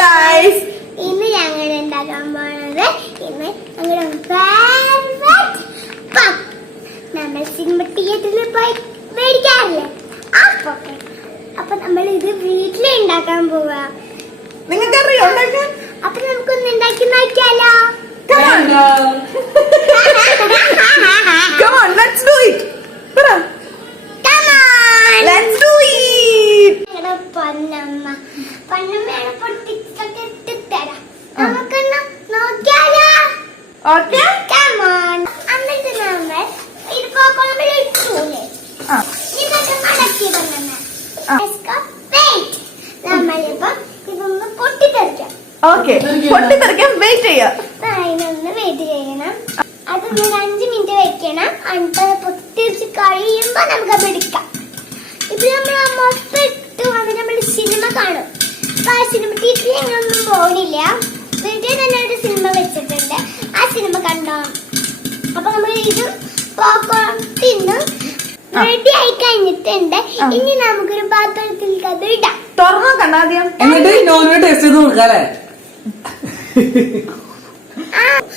Guys ഇന്ന് ഞങ്ങൾ ഉണ്ടാക്കാൻ പോണത് ഇന്ന് ഞങ്ങളുടെ ഫേവറേറ്റ് പപ്പ് നമ്മൾ സിനിമ തിയേറ്ററിൽ പോയി മേടിക്കാറില്ലേ? ആ അപ്പൊ നമ്മൾ ഇത് വീട്ടിൽ ഉണ്ടാക്കാൻ പോവാ. അപ്പൊ നമുക്കൊന്ന് ഉണ്ടാക്കി നോക്കിയാലോ? Come on. Let's do it. Come on. Let's do it. ഞങ്ങളുടെ പൊന്നമ്മ On. എന്നിട്ട് നമ്മൾ ഇത് പോക്കോളമ്പിൽ ഇട്ടൂലേ ആ. ഇതൊക്കെ മടക്കി. നമ്മളിപ്പം ഇതൊന്ന് പൊട്ടിത്തെറിക്കാം Okay. പൊട്ടിത്തെറിക്കാൻ വെയിറ്റ് ചെയ്യാം അതിനൊന്ന് വെയിറ്റ് ചെയ്യണം അത് ഒരു അഞ്ച് മിനിറ്റ് വെക്കണം. എന്നിട്ട് പൊട്ടിച്ച് കഴിയുമ്പോ നമുക്ക് പിടിക്കാം എടുക്കാം. ഇപ്പൊ നമ്മൾ മൊത്തം ഇട്ട്. വന്ന് നമ്മൾ സിനിമ കാണും. അപ്പൊ ആ സിനിമ തിയേറ്ററിൽ ഞങ്ങളൊന്നും പോണില്ല. വീട്ടിൽ തന്നെ ഒരു സിനിമ വെച്ചിട്ടുണ്ട്. സിനിമ കണ്ടോ? അപ്പൊ നമ്മൾ ഇത് പോപ്കോൺ തിന്ന് റെഡി ആയി കഴിഞ്ഞിട്ടുണ്ട്. ഇനി നമുക്കൊരു പാത്രത്തിൽ കഥ ഇടാം. തുറന്നോ കണ്ടാദ്യം എന്നിട്ട് നോനു ടേസ്റ്റ് ചെയ്ത് കൊടുക്കാല്ലേ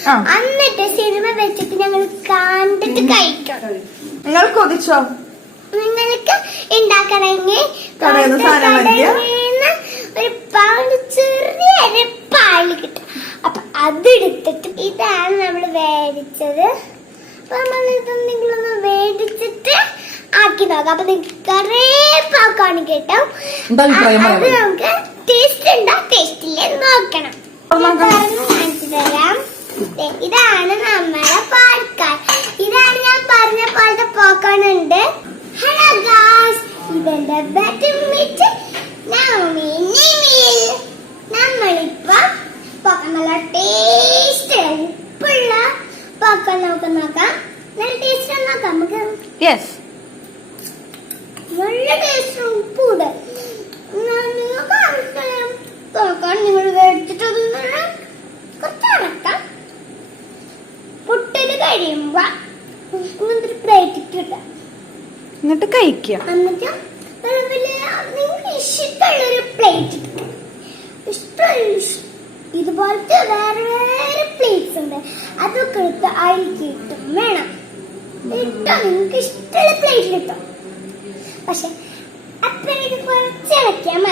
ആ. സിനിമ വെച്ചിട്ട് ഞങ്ങൾ കണ്ടിട്ട് കഴിക്കാം. നിങ്ങൾ കൊതിച്ചോ നിങ്ങൾക്ക് ഉണ്ടാക്കണമെങ്കിൽ ഇതാണ് നമ്മൾ വേടിച്ചത് അപ്പൊ നമ്മൾ ഇതെന്തെങ്കിലും ഒന്ന് മേടിച്ചിട്ട് ആക്കി നോക്കാം അപ്പൊ നിങ്ങൾക്ക് കുറേ പാക്കാണ് കേട്ടോ അത് നമുക്ക് ടേസ്റ്റ് ഉണ്ടോ? ടേസ്റ്റ് ഇല്ലേ നോക്കണം. കാണിച്ചു തരാം. ഇതാണ് നമ്മുടെ പാൽക്കാർ ഇതാണ് ഞാൻ പറഞ്ഞ പോലത്തെ പോക്കോൺ ഉണ്ട്. ഹലോ ഗാസ് ഇതെന്റെ ബെറ്റർ മിറ്റ് നവമി നിമിൽ നമ്മളിപ്പോ പോക്കോൺ നല്ല ടേസ്റ്റ് ഉപ്പുള്ള പോക്കോൺ നമുക്ക് നോക്കാം നല്ല ടേസ്റ്റ് നോക്കാം നമുക്ക് യെസ് നിങ്ങൾ കഴിയുമ്പോ എന്നിട്ട് കഴിക്കുക. ഇഷ്ടമുള്ളൊരു പ്ലേറ്റ് ഇഷ്ടമുള്ള ഇതുപോലത്തെ വേറെ വേറെ പ്ലേറ്റ്സ് ഉണ്ട്. അതൊക്കെ എടുത്ത് ഇട്ടും വേണം. ഇട്ടോ നിങ്ങൾക്ക് ഇഷ്ടമുള്ള പ്ലേറ്റ് കിട്ടും പക്ഷെ എനിക്ക് കുറച്ച് ഇളക്കിയാൽ